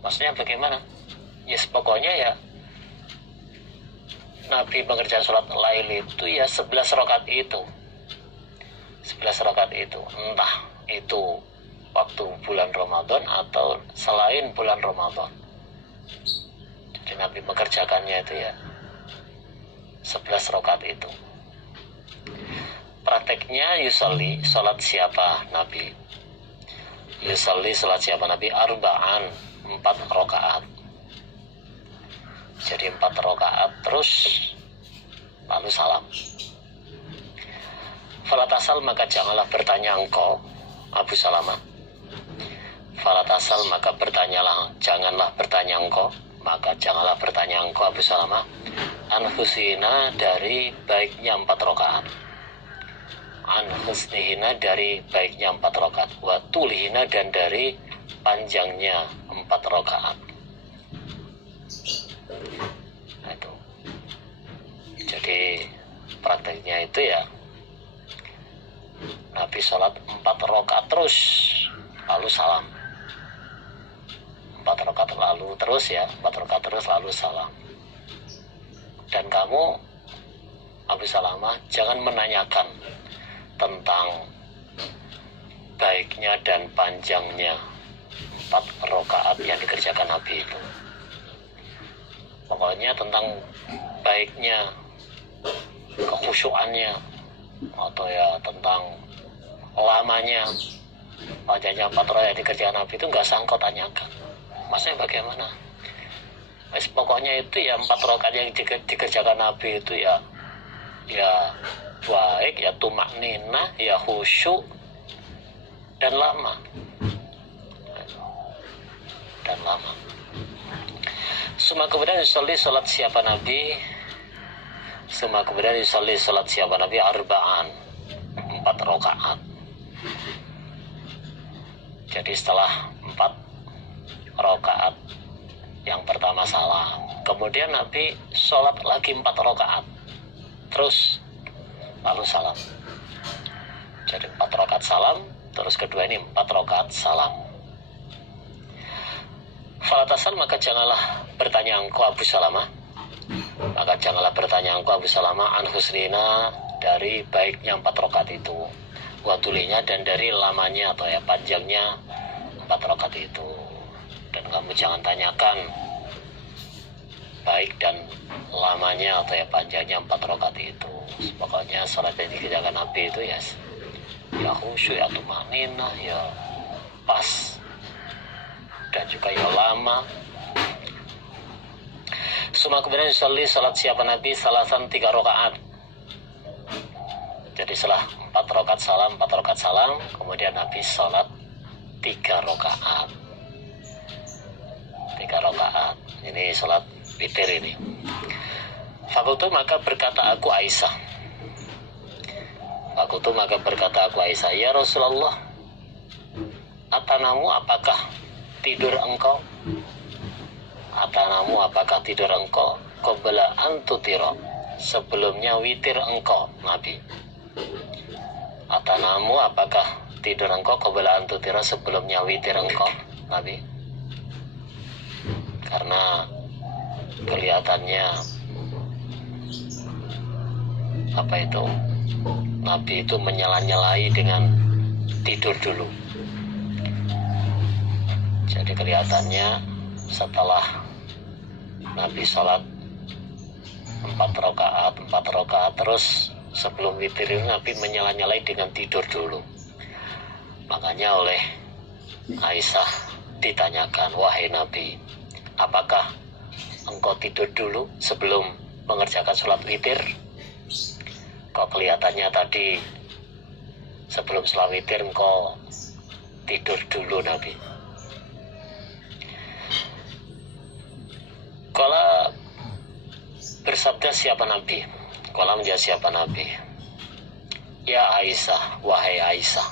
Maksudnya bagaimana? Ya pokoknya ya Nabi mengerjakan sholat lail itu ya 11 rakaat itu. 11 rakaat itu. Entah itu waktu bulan Ramadan atau selain bulan Ramadan. Jadi Nabi mengerjakannya itu ya 11 rakaat itu. Prakteknya yusolli, sholat siapa Nabi? Yusolli, sholat siapa Nabi? Arba'an, 4 rakaat. Jadi 4 rakaat terus lalu salam. Falatasal, maka janganlah bertanya engkau Abu Salamah. Falatasal, maka janganlah bertanya engkau, maka janganlah bertanya engkau Abu Salamah an husina, dari baiknya 4 rakaat. An husnihina, dari baiknya 4 rakaat. Wa tulihina, dan dari panjangnya 4 rakaat. Nah, itu. Jadi prakteknya itu ya Nabi sholat 4 rakaat terus lalu salam. 4 rakaat lalu terus ya, 4 rakaat terus lalu salam. Dan kamu Abu Salamah jangan menanyakan tentang baiknya dan panjangnya 4 rakaat yang dikerjakan Nabi itu. Pokoknya tentang baiknya, kekhusyuannya, atau ya tentang lamanya, panjangnya 4 rakaat yang dikerjakan Nabi itu nggak usah engkau tanyakan. Maksudnya bagaimana? Pokoknya itu ya 4 rakaat yang dikerjakan Nabi itu ya baik, ya tumak nina, ya khusyuk, dan lama. Suma kemudian yusolli, sholat siapa Nabi? Suma kemudian yusolli, sholat siapa Nabi? Arba'an, 4 rakaat. Jadi setelah 4 rakaat yang pertama salam, kemudian Nabi sholat lagi 4 rakaat terus lalu salam. Jadi 4 rakaat salam, terus kedua ini 4 rakaat salam. Falatasal, maka janganlah bertanya engkau Abu Salamah, maka janganlah bertanya engkau Abu Salamah an husnina, dari baiknya 4 rakaat itu, watulinya, dan dari lamanya atau ya panjangnya 4 rakaat itu. Dan kamu jangan tanyakan baik dan lamanya atau ya panjangnya 4 rakaat itu. Pokoknya sholat yang dikerjakan Nabi itu ya khusyuk, ya tumanina, ya pas, dan juga ya lama. Suma kemudian yusolli, sholat siapa Nabi? Salasan, 3 rakaat. Jadi setelah 4 rakaat salam, 4 rakaat salam, kemudian Nabi sholat 3 rakaat. 3 rakaat. Ini sholat witir ini. Fakultu, maka berkata aku Aisyah. Fakultu, maka berkata aku Aisyah, ya Rasulullah, atanamu, apakah tidur engkau? Atanamu, apakah tidur engkau? Qabla an tutira, sebelumnya witir engkau Nabi. Atanamu, apakah tidur engkau? Qabla an tutira, sebelumnya witir engkau Nabi. Karena kelihatannya Nabi itu menyala-nyalai dengan tidur dulu. Jadi kelihatannya setelah Nabi sholat 4 rakaat terus sebelum witir Nabi menyala-nyalai dengan tidur dulu. Makanya oleh Aisyah ditanyakan, wahai Nabi, apakah engkau tidur dulu sebelum mengerjakan sholat witir? Kok kelihatannya tadi sebelum sholat witir engkau tidur dulu Nabi. Kala bersabda siapa Nabi? Kala menjawab siapa Nabi? Ya Aisyah, wahai Aisyah,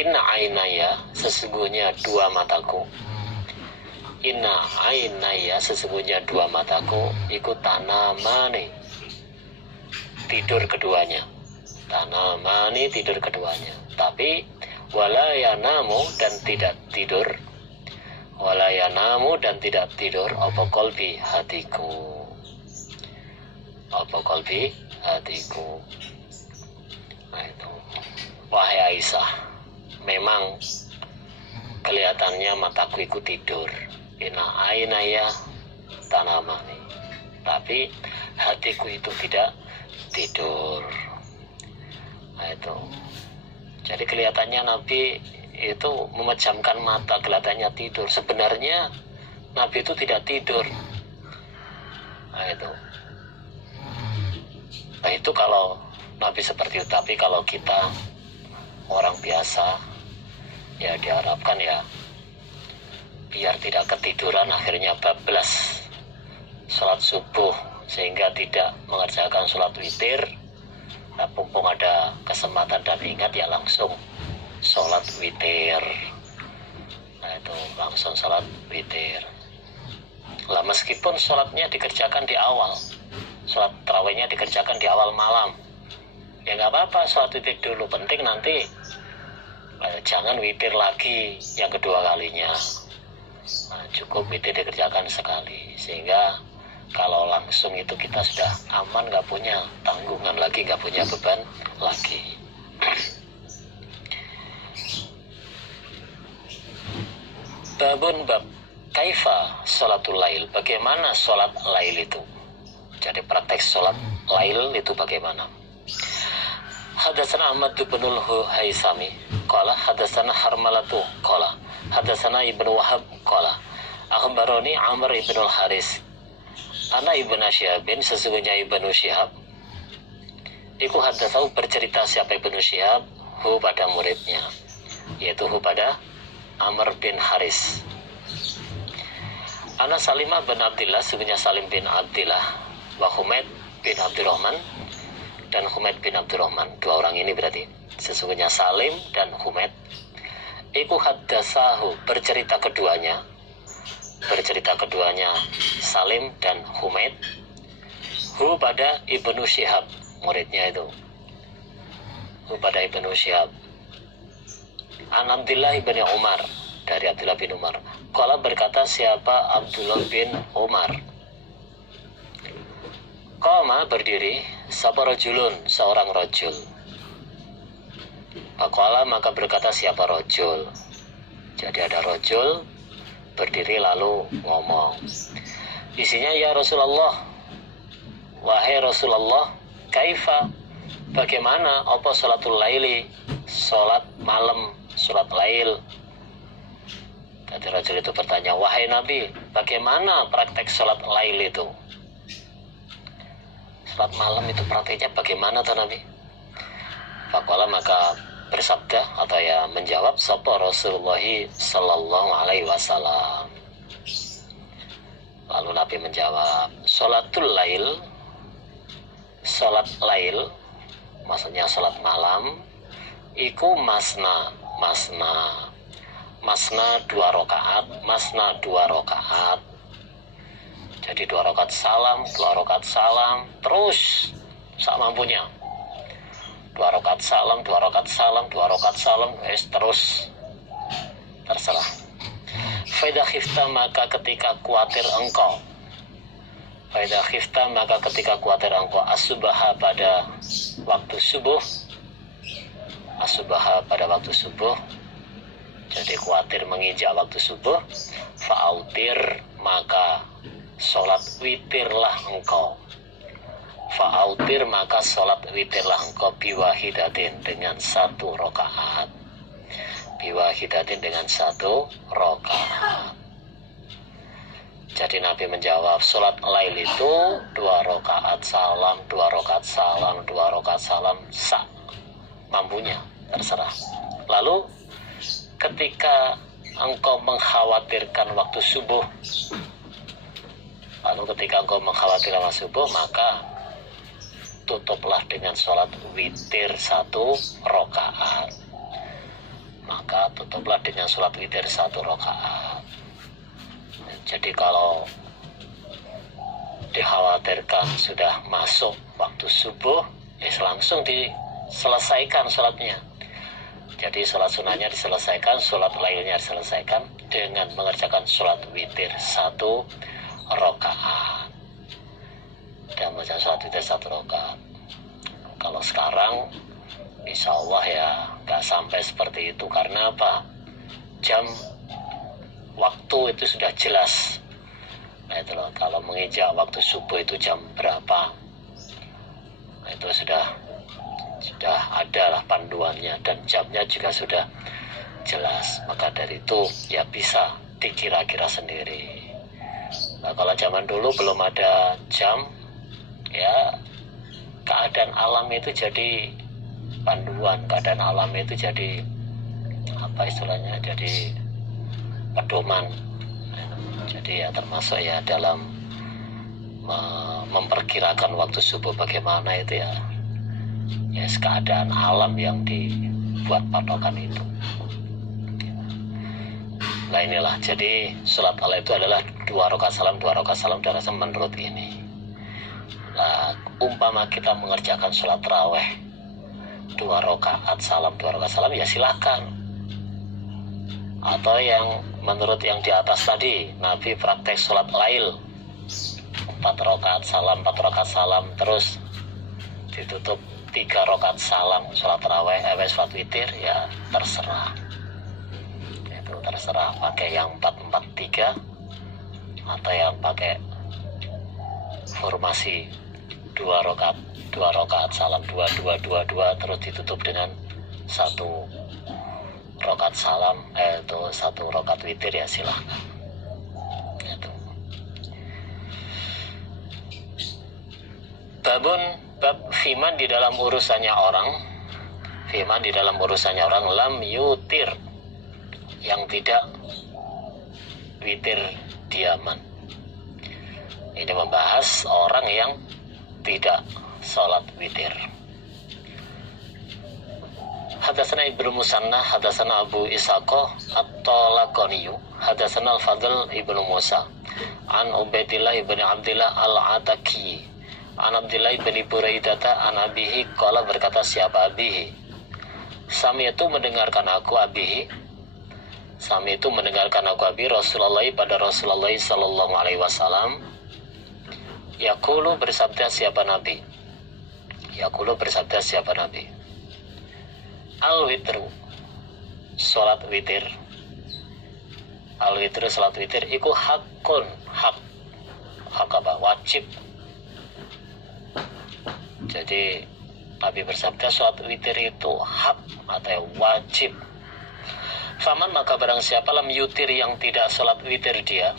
inna ainaya, sesungguhnya 2 mataku. Inna ainaya, sesungguhnya 2 mataku, ikut tanamani, tidur keduanya. Tanamani, tidur keduanya. Tapi wala yanamu, dan tidak tidur. Wala telingamu dan tidak tidur apa qalbi hatiku. Apa qalbi hatiku. Nah itu. Wahai Aisyah, memang kelihatannya mataku ikut tidur. Ina ainaya tanamani. Tapi hatiku itu tidak tidur. Nah itu. Jadi kelihatannya Nabi itu memejamkan mata, kelihatannya tidur. Sebenarnya Nabi itu tidak tidur. Nah itu. Nah itu kalau Nabi seperti itu. Tapi kalau kita orang biasa, ya diharapkan ya biar tidak ketiduran, akhirnya bablas sholat subuh sehingga tidak mengerjakan sholat witir. Nah, mumpung ada kesempatan dan ingat ya langsung sholat witir. Nah itu langsung sholat witir. Lah meskipun sholatnya dikerjakan di awal, sholat tarawihnya dikerjakan di awal malam, ya nggak apa-apa, sholat witir dulu. Penting nanti jangan witir lagi yang kedua kalinya. Nah, cukup witir dikerjakan sekali, sehingga kalau langsung itu kita sudah aman, nggak punya tanggungan lagi, nggak punya beban lagi. Babun bab kaifa sholatul lail, bagaimana sholat lail itu. Jadi praktek sholat lail itu bagaimana. Hadatsana Ahmad bin Haisami qala hadatsana Harmalatu qala hadatsana Ibnu Wahab qala akhbarani Amr ibn al-Haris ana Ibnu Syihab, sesungguhnya Ibnu Syihab iku hadatsau bercerita siapa Ibnu Syihab hu pada muridnya, yaitu hu pada Amr bin Haris. Ana Salimah bin Abdillah, sesungguhnya Salim bin Abdillah wa Humaid bin Abdurrahman dan Humaid bin Abdurrahman, dua orang ini berarti sesungguhnya Salim dan Humaid iku haddatsahu, bercerita keduanya Salim dan Humaid hu pada Ibnu Syihab, muridnya itu hu pada Ibnu Syihab an Abdullah bin Umar, dari Abdullah bin Umar. Qala, berkata siapa Abdullah bin Umar, qama, berdiri, sapa rajulun, seorang rajul. Faqala, maka berkata siapa rajul. Jadi ada rajul berdiri lalu ngomong. Isinya, ya Rasulullah, wahai Rasulullah, kaifa, bagaimana apa sholatul laili, sholat malam, sholat lail. Jadi rajul itu bertanya, wahai Nabi, bagaimana praktek sholat lail itu? Sholat malam itu praktiknya bagaimana tuh Nabi? Faqala, maka bersabda atau ya menjawab sapa Rasulullah sallallahu alaihi wasallam. Lalu Nabi menjawab, sholatul lail, sholat lail maksudnya sholat malam iku masna dua rakaat. Jadi 2 rakaat salam, terus sak mampunya. 2 rakaat salam, terus terserah. Faida khifta, maka ketika khawatir engkau. As-subaha, pada waktu subuh. Jadi khawatir menginjak waktu subuh. Fa'autir, maka sholat witirlah engkau. Biwahidatin, dengan 1 rakaat. Jadi Nabi menjawab, sholat lail itu 2 rakaat salam, sak mampunya, terserah. Lalu ketika engkau mengkhawatirkan waktu subuh, maka tutuplah dengan sholat witir 1 rakaat. Jadi kalau dikhawatirkan sudah masuk waktu subuh, langsung diselesaikan sholatnya. Jadi sholat sunnahnya diselesaikan, sholat lainnya diselesaikan dengan mengerjakan sholat witir 1 rakaat. Dan baca sholat witir 1 rakaat. Kalau sekarang insya Allah ya nggak sampai seperti itu. Karena apa? Jam waktu itu sudah jelas. Nah itu loh, kalau menginjak waktu subuh itu jam berapa, nah, itu sudah ada lah panduannya, dan jamnya juga sudah jelas. Maka dari itu ya bisa dikira-kira sendiri. Nah kalau zaman dulu belum ada jam, ya keadaan alam itu jadi panduan, keadaan alam itu jadi apa istilahnya, jadi pedoman. Jadi ya termasuk ya dalam memperkirakan waktu subuh bagaimana itu ya keadaan alam yang dibuat patokan itu. Nah inilah, jadi sholat ala itu adalah 2 rakaat salam, 2 rakaat salam dan menurut ini. Nah, umpama kita mengerjakan sholat tarawih 2 rakaat salam, 2 rakaat salam, ya silakan. Atau yang menurut yang di atas tadi, Nabi praktek sholat lail 4 rakaat salam, 4 rakaat salam, terus ditutup 3 rakaat salam sholat tarawih, sholat witir, ya terserah. Itu terserah pakai yang 4-4-3 atau yang pakai formasi 2 rakaat salam, 2-2-2-2, terus ditutup dengan 1 rakaat salam, itu 1 rakaat witir, ya silahkan. Itu. Bab fiman di dalam urusannya orang, lam yutir, yang tidak witir diaman. Ini membahas orang yang tidak sholat witir. Hadatsana Ibnu Musanna, hadatsana Abu Ishaq at-Talaqaniyu, hadatsana Al-Fadl Ibnu Musa, an Ubaidillah ibn Abdillah Al-Ataki, an Abdillah ibn Buraidata, an Abihi, qala, berkata siapa Abihi, Sami itu mendengarkan aku Abihi, Abi Rasulullah, pada Rasulullah sallallahu alaihi wasallam, yaqulu, bersabda siapa Nabi, al-witru, sholat witir, iku hakun, hak apa, wajib. Jadi Nabi bersabda sholat witir itu hak atau wajib. Faman, maka barang siapa lam yutir, yang tidak sholat witir dia,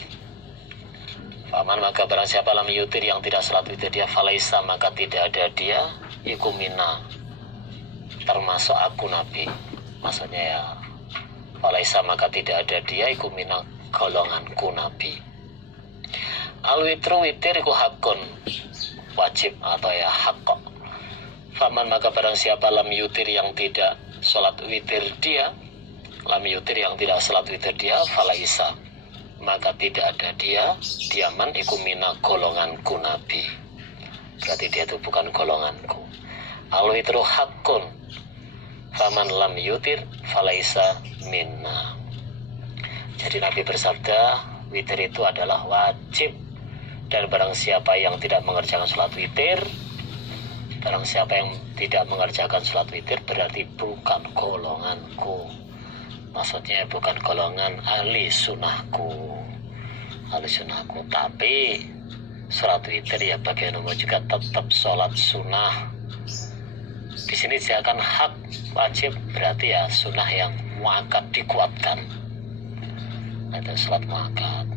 falaisa, maka tidak ada dia, iku mina, termasuk aku Nabi. Maksudnya ya, falaisa, maka tidak ada dia, iku mina, golonganku Nabi. Al-witru, witir, iku hakun, wajib atau ya hak. Faman, maka barang siapa lam yutir, yang tidak sholat witir dia, falaisa, maka tidak ada dia, diaman, iku mina, golonganku Nabi. Berarti dia itu bukan golonganku. Al-witru hakun, faman lam yutir, falaisa minna. Jadi Nabi bersabda, witir itu adalah wajib, dan barang siapa yang tidak mengerjakan sholat witir, berarti bukan golonganku. Maksudnya bukan golongan ahli sunnahku. Tapi sholat witir ya bagaimanapun juga tetap sholat sunnah. Di sini disebutkan hak, wajib, berarti ya sunnah yang muakkad, dikuatkan. Itu sholat muakkad.